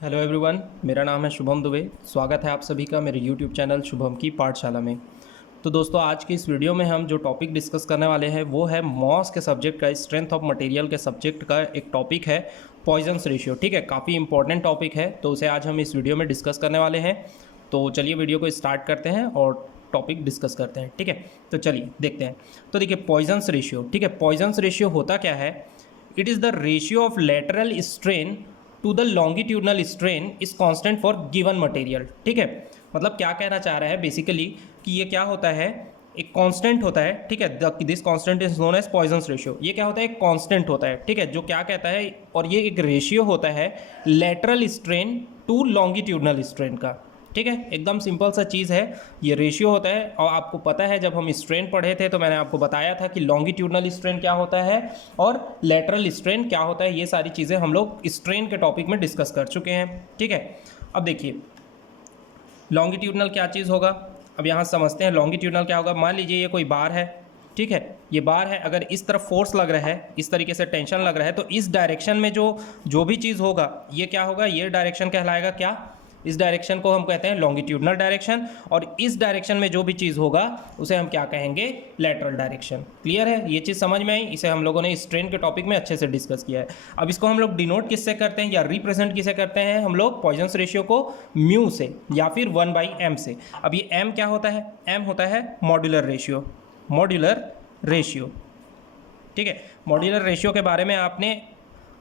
Hello everyone, मेरा नाम है शुभम दुबे। स्वागत है आप सभी का मेरे यूट्यूब चैनल शुभम की पाठशाला में। तो दोस्तों, आज की इस वीडियो में हम जो टॉपिक डिस्कस करने वाले हैं वो है मॉस के सब्जेक्ट का, स्ट्रेंथ ऑफ मटेरियल के सब्जेक्ट का एक टॉपिक है पॉइजन्स रेशियो। ठीक है, काफ़ी इंपॉर्टेंट टॉपिक है, तो उसे आज हम इस वीडियो में डिस्कस करने वाले हैं। तो चलिए वीडियो को स्टार्ट करते हैं और टॉपिक डिस्कस करते हैं। ठीक है, तो चलिए देखते हैं। तो देखिए पॉइजन्स रेशियो, ठीक है, पॉइजन्स रेशियो होता क्या है? It is the ratio of lateral strain to the longitudinal strain is constant for given material. ठीक है, मतलब क्या कहना चाह रहा है बेसिकली कि ये क्या होता है, एक कांस्टेंट होता है। ठीक है, this constant is known as Poisson's ratio. ये क्या होता है? एक कांस्टेंट होता है। ठीक है, जो क्या कहता है, और ये एक रेशियो होता है lateral strain to longitudinal strain का। ठीक है, एकदम सिंपल सा चीज़ है, ये रेशियो होता है। और आपको पता है जब हम स्ट्रेन पढ़े थे तो मैंने आपको बताया था कि लॉन्गिट्यूडनल स्ट्रेन क्या होता है और लेटरल स्ट्रेन क्या होता है। ये सारी चीज़ें हम लोग स्ट्रेन के टॉपिक में डिस्कस कर चुके हैं। ठीक है, अब देखिए लॉन्गिट्यूडनल क्या चीज़ होगा। अब यहाँ समझते हैं लॉन्गिट्यूडनल क्या होगा। मान लीजिए ये कोई बार है, ठीक है, ये बार है, अगर इस तरफ फोर्स लग रहा है, इस तरीके से टेंशन लग रहा है, तो इस डायरेक्शन में जो भी चीज़ होगा ये क्या होगा, ये डायरेक्शन कहलाएगा क्या? इस डायरेक्शन को हम कहते हैं लॉन्गिट्यूडनल डायरेक्शन, और इस डायरेक्शन में जो भी चीज़ होगा उसे हम क्या कहेंगे? Lateral direction. क्लियर है? ये चीज़ समझ में आई? इसे हम लोगों ने स्ट्रेन के टॉपिक में अच्छे से डिस्कस किया है। अब इसको हम लोग डिनोट किससे करते हैं या रिप्रेजेंट किसे करते हैं? हम लोग पॉइजन्स रेशियो को म्यू से या फिर 1/m से। अब ये m क्या होता है? m होता है मॉड्यूलर रेशियो। मॉड्यूलर रेशियो, ठीक है, मॉड्यूलर रेशियो के बारे में आपने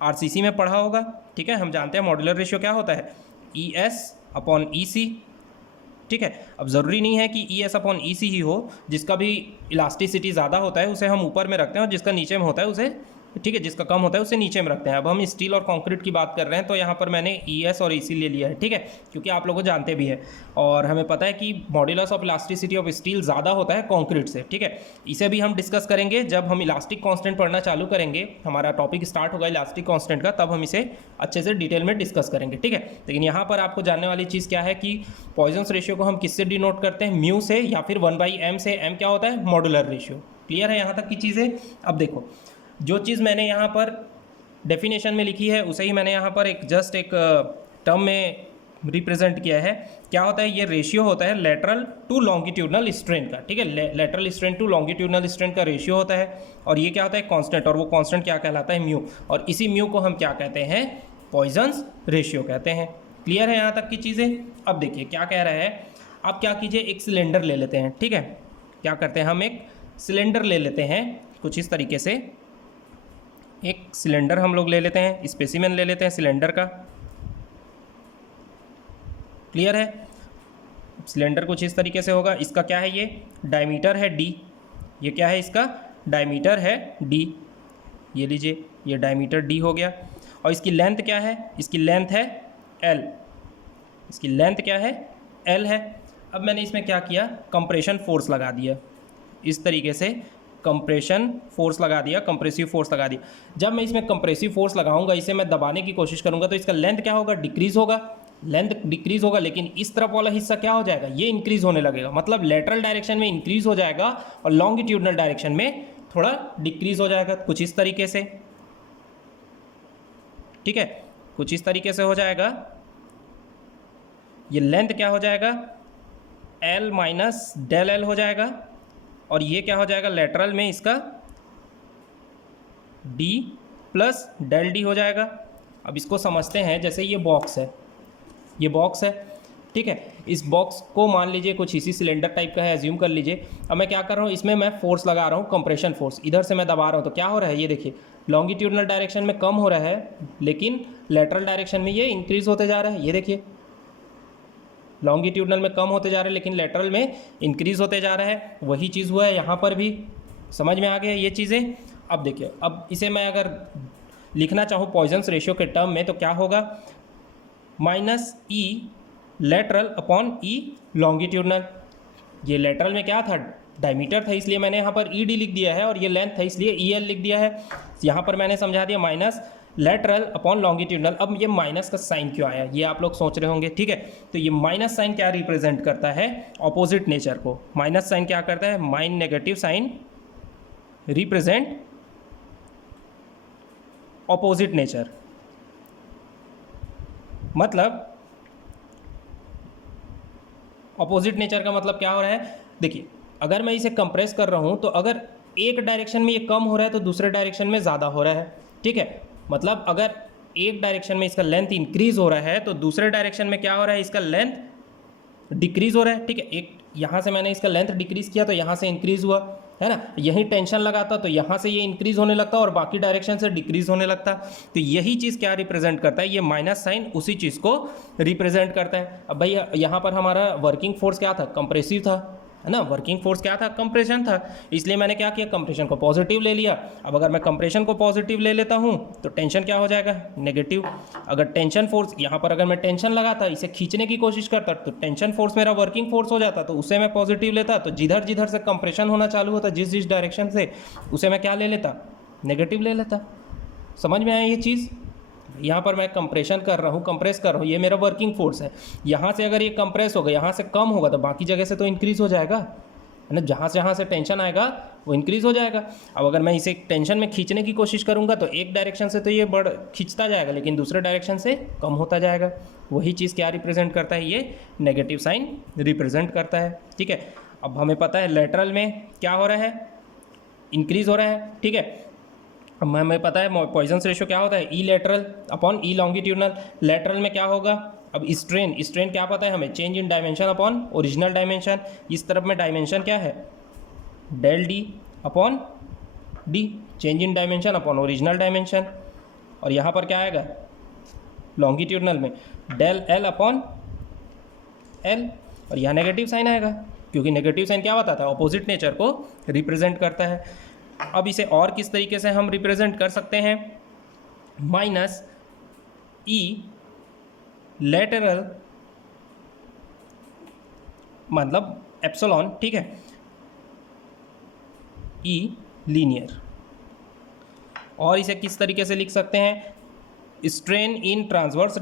आरसीसी में पढ़ा होगा। ठीक है, हम जानते हैं मॉड्यूलर रेशियो क्या होता है, ES/EC। ठीक है, अब ज़रूरी नहीं है कि ES/EC ही हो, जिसका भी इलास्टिसिटी ज़्यादा होता है उसे हम ऊपर में रखते हैं और जिसका नीचे में होता है उसे, ठीक है, जिसका कम होता है उसे नीचे में रखते हैं। अब हम स्टील और कंक्रीट की बात कर रहे हैं तो यहाँ पर मैंने ES और EC ले लिया है। ठीक है, क्योंकि आप लोगों जानते भी हैं और हमें पता है कि modulus of elasticity of steel ज़्यादा होता है कंक्रीट से। ठीक है, इसे भी हम डिस्कस करेंगे जब हम इलास्टिक कांस्टेंट पढ़ना चालू करेंगे, हमारा टॉपिक स्टार्ट होगा इलास्टिक कांस्टेंट का, तब हम इसे अच्छे से डिटेल में डिस्कस करेंगे। ठीक है, लेकिन यहाँ पर आपको जानने वाली चीज़ क्या है कि पॉइजन्स रेशियो को हम किससे डिनोट करते हैं? म्यू से या फिर 1/m से। m क्या होता है? Modular ratio. क्लियर है यहाँ तक की चीज़ें? अब देखो, जो चीज़ मैंने यहाँ पर डेफिनेशन में लिखी है उसे ही मैंने यहाँ पर एक जस्ट एक टर्म में रिप्रेजेंट किया है। क्या होता है? ये रेशियो होता है लेटरल टू लॉन्गिट्यूडनल स्ट्रेन का। ठीक है, lateral strain to longitudinal strain का रेशियो होता है, और ये क्या होता है? कांस्टेंट, और वो कांस्टेंट क्या कहलाता है? म्यू। और इसी म्यू को हम क्या कहते हैं? पॉइजन्स रेशियो कहते हैं। क्लियर है यहाँ तक की चीज़ें? अब देखिए क्या कह रहा है। अब क्या कीजिए, एक सिलेंडर ले लेते हैं। ठीक है, क्या करते हैं, हम एक सिलेंडर ले लेते हैं कुछ इस तरीके से। एक सिलेंडर हम लोग ले लेते हैं, स्पेसिमेन ले लेते हैं सिलेंडर का। क्लियर है? सिलेंडर कुछ इस तरीके से होगा। इसका क्या है? ये डायमीटर है d। ये क्या है? इसका डायमीटर है d। ये लीजिए, ये डायमीटर d हो गया। और इसकी लेंथ क्या है? इसकी लेंथ है l। इसकी लेंथ क्या है? l है। अब मैंने इसमें क्या किया? कंप्रेशन फोर्स लगा दिया, इस तरीके से कंप्रेशन फोर्स लगा दिया, कंप्रेसिव फोर्स लगा दिया। जब मैं इसमें कंप्रेसिव फोर्स लगाऊंगा, इसे मैं दबाने की कोशिश करूंगा, तो इसका लेंथ क्या होगा? डिक्रीज होगा। लेंथ डिक्रीज होगा, लेकिन इस तरफ वाला हिस्सा क्या हो जाएगा? ये इंक्रीज होने लगेगा। मतलब लेटरल डायरेक्शन में इंक्रीज हो जाएगा और लॉन्गिट्यूडनल डायरेक्शन में थोड़ा डिक्रीज हो जाएगा, कुछ इस तरीके से। ठीक है, कुछ इस तरीके से हो जाएगा। ये लेंथ क्या हो जाएगा? L माइनस डेल L हो जाएगा, और ये क्या हो जाएगा? लेटरल में इसका D प्लस डेल D हो जाएगा। अब इसको समझते हैं, जैसे ये बॉक्स है, ये बॉक्स है। ठीक है, इस बॉक्स को मान लीजिए कुछ इसी सिलेंडर टाइप का है, एज्यूम कर लीजिए। अब मैं क्या कर रहा हूँ, इसमें मैं फोर्स लगा रहा हूँ, कंप्रेशन फोर्स। इधर से मैं दबा रहा हूँ तो क्या हो रहा है? ये देखिए, लॉन्गिट्यूडनल डायरेक्शन में कम हो रहा है, लेकिन लेटरल डायरेक्शन में ये इंक्रीज होते जा रहा है। ये देखिए, लॉन्गिट्यूडनल में कम होते जा रहे हैं लेकिन लेटरल में इंक्रीज होते जा रहा है। वही चीज़ हुआ है यहाँ पर भी। समझ में आ गया ये चीज़ें? अब देखिए, अब इसे मैं अगर लिखना चाहूँ पॉइजन्स रेशियो के टर्म में तो क्या होगा? -E lateral upon E longitudinal. ये लेटरल में क्या था? डायमीटर था, इसलिए मैंने यहाँ पर ED लिख दिया है, और ये लेंथ था इसलिए EL लिख दिया है। यहाँ पर मैंने समझा दिया माइनस लेटरल अपॉन लॉन्गिट्यूडनल। अब ये माइनस का साइन क्यों आया, ये आप लोग सोच रहे होंगे। ठीक है, तो ये माइनस साइन क्या रिप्रेजेंट करता है? ऑपोजिट नेचर को। माइनस साइन क्या करता है? माइन negative sign represent opposite nature. मतलब अपोजिट नेचर का मतलब क्या हो रहा है, देखिए अगर मैं इसे कंप्रेस कर रहा हूँ तो अगर एक डायरेक्शन में ये कम हो रहा है तो दूसरे डायरेक्शन में ज़्यादा हो रहा है, ठीक है। मतलब अगर एक डायरेक्शन में इसका लेंथ इंक्रीज हो रहा है तो दूसरे डायरेक्शन में क्या हो रहा है, इसका लेंथ डिक्रीज हो रहा है, ठीक है। एक यहाँ से मैंने इसका लेंथ डिक्रीज किया तो यहाँ से इंक्रीज हुआ, है ना। यही टेंशन लगाता तो यहाँ से ये इंक्रीज होने लगता और बाकी डायरेक्शन से डिक्रीज होने लगता। तो यही चीज़ क्या रिप्रेजेंट करता है, ये माइनस साइन उसी चीज़ को रिप्रेजेंट करता है। अब भाई यहाँ पर हमारा वर्किंग फोर्स क्या था, कंप्रेसिव था, है ना। वर्किंग फोर्स क्या था, कंप्रेशन था, इसलिए मैंने क्या किया, कंप्रेशन को पॉजिटिव ले लिया। अब अगर मैं कंप्रेशन को पॉजिटिव ले लेता हूँ तो टेंशन क्या हो जाएगा, नेगेटिव। अगर टेंशन फोर्स यहाँ पर अगर मैं टेंशन लगाता, इसे खींचने की कोशिश करता तो टेंशन फोर्स मेरा वर्किंग फोर्स हो जाता, तो उसे मैं पॉजिटिव लेता, तो जिधर जिधर से कंप्रेशन होना चालू होता, जिस जिस डायरेक्शन से, उसे मैं क्या ले लेता, नेगेटिव ले लेता। समझ में आया ये चीज़। यहाँ पर मैं कंप्रेशन कर रहा हूँ, कंप्रेस कर रहा हूँ, ये मेरा वर्किंग फोर्स है। यहाँ से अगर ये कंप्रेस होगा, यहाँ से कम होगा तो बाकी जगह से तो इंक्रीज हो जाएगा, है ना। जहाँ से टेंशन आएगा वो इंक्रीज हो जाएगा। अब अगर मैं इसे टेंशन में खींचने की कोशिश करूँगा तो एक डायरेक्शन से तो ये बढ़ खींचता जाएगा, लेकिन दूसरे डायरेक्शन से कम होता जाएगा। वही चीज़ क्या रिप्रेजेंट करता है, ये नेगेटिव साइन रिप्रेजेंट करता है, ठीक है। अब हमें पता है लेटरल में क्या हो रहा है, इंक्रीज हो रहा है, ठीक है। अब हमें पता है पॉइजन्स रेशियो क्या होता है, E lateral upon E longitudinal. Lateral में क्या होगा, अब स्ट्रेन क्या पता है हमें, change in dimension upon original dimension. इस तरफ में डायमेंशन क्या है, del D upon D, change in dimension upon original dimension. और यहाँ पर क्या आएगा, लॉन्गिट्यूडनल में डेल एल अपॉन एल, और यहाँ नेगेटिव साइन आएगा, क्योंकि नेगेटिव साइन क्या बताता है, अपोजिट नेचर को रिप्रेजेंट करता है। अब इसे और किस तरीके से हम रिप्रेजेंट कर सकते हैं, माइनस ई लेटरल मतलब एप्सिलॉन, ठीक है, ई लीनियर। और इसे किस तरीके से लिख सकते हैं, strain in transverse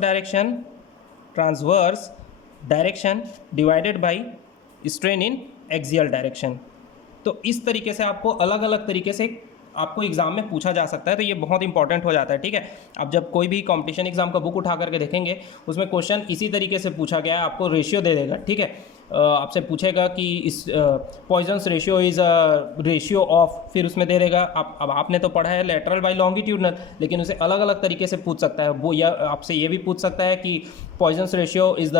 direction divided by strain in axial direction. तो इस तरीके से आपको अलग अलग तरीके से आपको एग्जाम में पूछा जा सकता है, तो ये बहुत इंपॉर्टेंट हो जाता है, ठीक है। अब जब कोई भी कंपटीशन एग्जाम का बुक उठा करके देखेंगे, उसमें क्वेश्चन इसी तरीके से पूछा गया है, आपको रेशियो दे देगा, ठीक है। आपसे पूछेगा कि इस Poisson's ratio is ratio of, फिर उसमें दे देगा अब आपने तो पढ़ा है लेटरल बाय लॉन्गिट्यूडनल, लेकिन उसे अलग अलग तरीके से पूछ सकता है वो, या आपसे ये भी पूछ सकता है कि Poisson's ratio is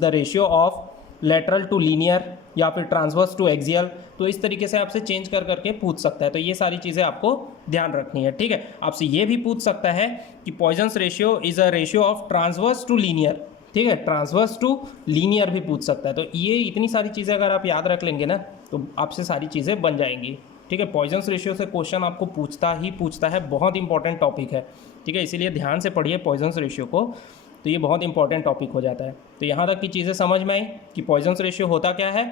the ratio of lateral to linear या फिर ट्रांसवर्स टू एक्सियल। तो इस तरीके से आपसे चेंज कर करके पूछ सकता है, तो ये सारी चीज़ें आपको ध्यान रखनी है, ठीक है। आपसे ये भी पूछ सकता है कि Poisson's ratio is a ratio of transverse to linear, ठीक है, ट्रांसवर्स टू लीनियर भी पूछ सकता है। तो ये इतनी सारी चीज़ें अगर आप याद रख लेंगे ना तो आपसे सारी चीज़ें बन जाएंगी, ठीक है। पॉइजन्स रेशियो से क्वेश्चन आपको पूछता है, बहुत इंपॉर्टेंट टॉपिक है, ठीक है। इसीलिए ध्यान से पढ़िए पॉइजन्स रेशियो को, तो ये बहुत इंपॉर्टेंट टॉपिक हो जाता है। तो यहाँ तक की चीज़ें समझ में आई कि पॉइजन्स रेशियो होता क्या है,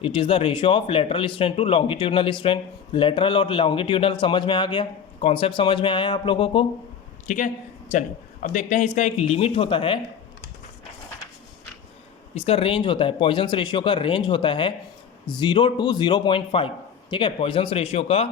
it is the ratio of lateral strain to longitudinal strain. Lateral और लॉन्गिट्यूडनल समझ में आ गया, कॉन्सेप्ट समझ में आया आप लोगों को, ठीक है। चलिए अब देखते हैं, इसका एक लिमिट होता है, इसका रेंज होता है, पॉइजन्स रेशियो का रेंज होता है 0 to 0.5, ठीक है। पॉइजन्स रेशियो का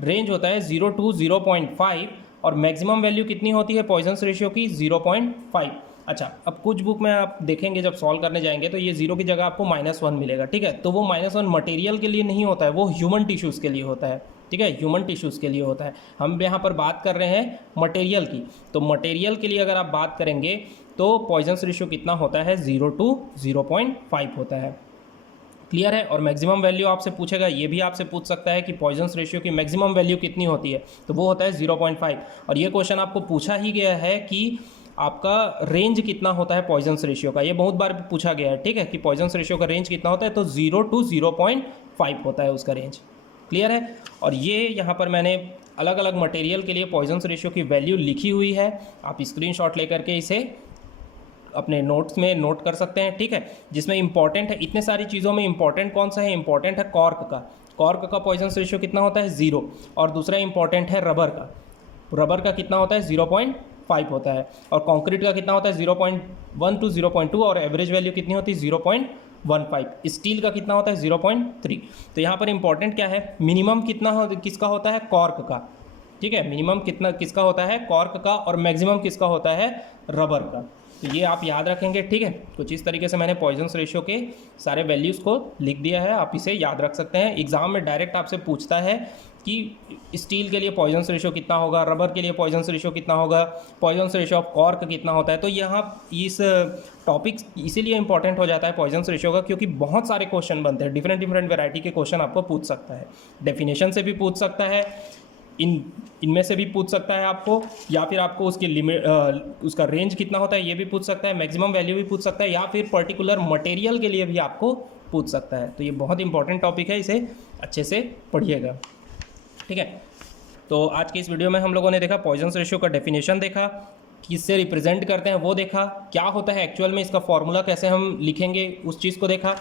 रेंज होता है 0 to 0.5 और मैक्सिमम वैल्यू कितनी होती है पॉइजन्स रेशियो की, 0.5। अच्छा, अब कुछ बुक में आप देखेंगे जब सॉल्व करने जाएंगे तो ये 0 की जगह आपको -1 मिलेगा, ठीक है। तो वो -1 मटेरियल के लिए नहीं होता है, वो ह्यूमन टिश्यूज़ के लिए होता है, ठीक है, ह्यूमन टिश्यूज़ के लिए होता है। हम यहाँ पर बात कर रहे हैं मटेरियल की, तो मटेरियल के लिए अगर आप बात करेंगे तो पॉइजन्स रेशियो कितना होता है, 0 to 0.5 होता है। क्लियर है। और मैक्सिमम वैल्यू आपसे पूछेगा, ये भी आपसे पूछ सकता है कि पॉइजन्स रेशियो की मैक्सिमम वैल्यू कितनी होती है, तो वो होता है 0.5। और ये क्वेश्चन आपको पूछा ही गया है कि आपका रेंज कितना होता है पॉइजन्स रेशियो का, ये बहुत बार पूछा गया है, ठीक है, कि पॉइजन्स रेशियो का रेंज कितना होता है, तो 0 to 0.5 होता है उसका रेंज। क्लियर है। और ये यहाँ पर मैंने अलग अलग मटेरियल के लिए पॉइजन्स रेशियो की वैल्यू लिखी हुई है, आप स्क्रीनशॉट लेकर के इसे अपने नोट्स में नोट कर सकते हैं, ठीक है। जिसमें इंपॉर्टेंट है, इतने सारी चीज़ों में इंपॉर्टेंट कौन सा है, इंपॉर्टेंट है कॉर्क का। कॉर्क का पॉइजन्स रेशियो कितना होता है, 0। और दूसरा इंपॉर्टेंट है रबर का, रबर का कितना होता है, 0.5 होता है। और कंक्रीट का कितना होता है, 0.1 to 0.2, और एवरेज वैल्यू कितनी होती है, 0.15। स्टील का कितना होता है, 0.3। तो यहाँ पर इंपॉर्टेंट क्या है, मिनिमम किसका होता है, कॉर्क का, ठीक है। मिनिमम कितना किसका होता है, कॉर्क का, और मैक्सिमम किसका होता है, रबर का। तो ये आप याद रखेंगे, ठीक है। कुछ इस तरीके से मैंने पॉइजन्स रेशियो के सारे वैल्यूज़ को लिख दिया है, आप इसे याद रख सकते हैं। एग्ज़ाम में डायरेक्ट आपसे पूछता है कि स्टील के लिए पॉइजन्स रेशियो कितना होगा, रबर के लिए पॉइजन्स रेशियो कितना होगा, पॉइजन्स रेशियो ऑफ कॉर्क कितना होता है। तो यहाँ इस टॉपिक इसीलिए इंपॉर्टेंट हो जाता है पॉइजन्स रेशियो का, क्योंकि बहुत सारे क्वेश्चन बनते हैं, डिफरेंट वैरायटी के क्वेश्चन आपको पूछ सकता है। डेफिनेशन से भी पूछ सकता है, इनमें से भी पूछ सकता है आपको, या फिर आपको उसकी लिमिट उसका रेंज कितना होता है ये भी पूछ सकता है, मैक्सिमम वैल्यू भी पूछ सकता है, या फिर पर्टिकुलर मटेरियल के लिए भी आपको पूछ सकता है। तो ये बहुत इंपॉर्टेंट टॉपिक है, इसे अच्छे से पढ़िएगा, ठीक है। तो आज की इस वीडियो में हम लोगों ने देखा पॉइजन्स रेशियो का डेफिनेशन देखा, किससे रिप्रेजेंट करते हैं वो देखा, क्या होता है एक्चुअल में, इसका फॉर्मूला कैसे हम लिखेंगे उस चीज़ को देखा।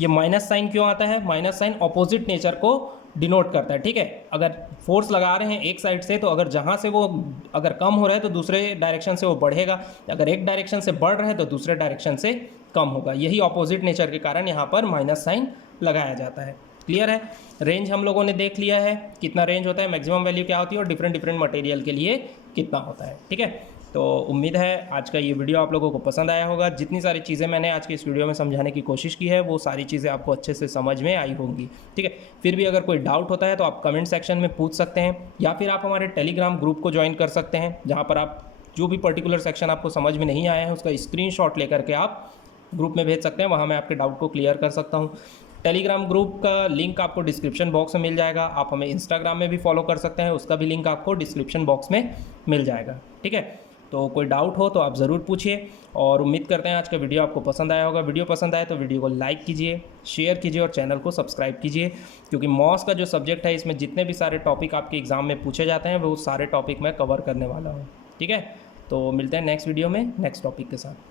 ये माइनस साइन क्यों आता है, माइनस साइन ऑपोजिट नेचर को डिनोट करता है, ठीक है। अगर फोर्स लगा रहे हैं एक साइड से, तो अगर जहाँ से वो अगर कम हो रहा है तो दूसरे डायरेक्शन से वो बढ़ेगा, अगर एक डायरेक्शन से बढ़ रहा है तो दूसरे डायरेक्शन से कम होगा। यही ऑपोजिट नेचर के कारण यहाँ पर माइनस साइन लगाया जाता है। क्लियर है। रेंज हम लोगों ने देख लिया है, कितना रेंज होता है, मैक्सिमम वैल्यू क्या होती है और डिफरेंट मटेरियल के लिए कितना होता है, ठीक है। तो उम्मीद है आज का ये वीडियो आप लोगों को पसंद आया होगा। जितनी सारी चीज़ें मैंने आज के इस वीडियो में समझाने की कोशिश की है वो सारी चीज़ें आपको अच्छे से समझ में आई होंगी, ठीक है। फिर भी अगर कोई डाउट होता है तो आप कमेंट सेक्शन में पूछ सकते हैं, या फिर आप हमारे टेलीग्राम ग्रुप को ज्वाइन कर सकते हैं, जहाँ पर आप जो भी पर्टिकुलर सेक्शन आपको समझ में नहीं आया है उसका स्क्रीनशॉट लेकर के आप ग्रुप में भेज सकते हैं, वहाँ मैं आपके डाउट को क्लियर कर सकता हूँ। टेलीग्राम ग्रुप का लिंक आपको डिस्क्रिप्शन बॉक्स में मिल जाएगा। आप हमें इंस्टाग्राम में भी फॉलो कर सकते हैं, उसका भी लिंक आपको डिस्क्रिप्शन बॉक्स में मिल जाएगा, ठीक है। तो कोई डाउट हो तो आप ज़रूर पूछिए, और उम्मीद करते हैं आज का वीडियो आपको पसंद आया होगा। वीडियो पसंद आए तो वीडियो को लाइक कीजिए, शेयर कीजिए और चैनल को सब्सक्राइब कीजिए, क्योंकि मॉस का जो सब्जेक्ट है इसमें जितने भी सारे टॉपिक आपके एग्ज़ाम में पूछे जाते हैं वो सारे टॉपिक मैं कवर करने वाला हूँ, ठीक है। तो मिलते हैं नेक्स्ट वीडियो में नेक्स्ट टॉपिक के साथ।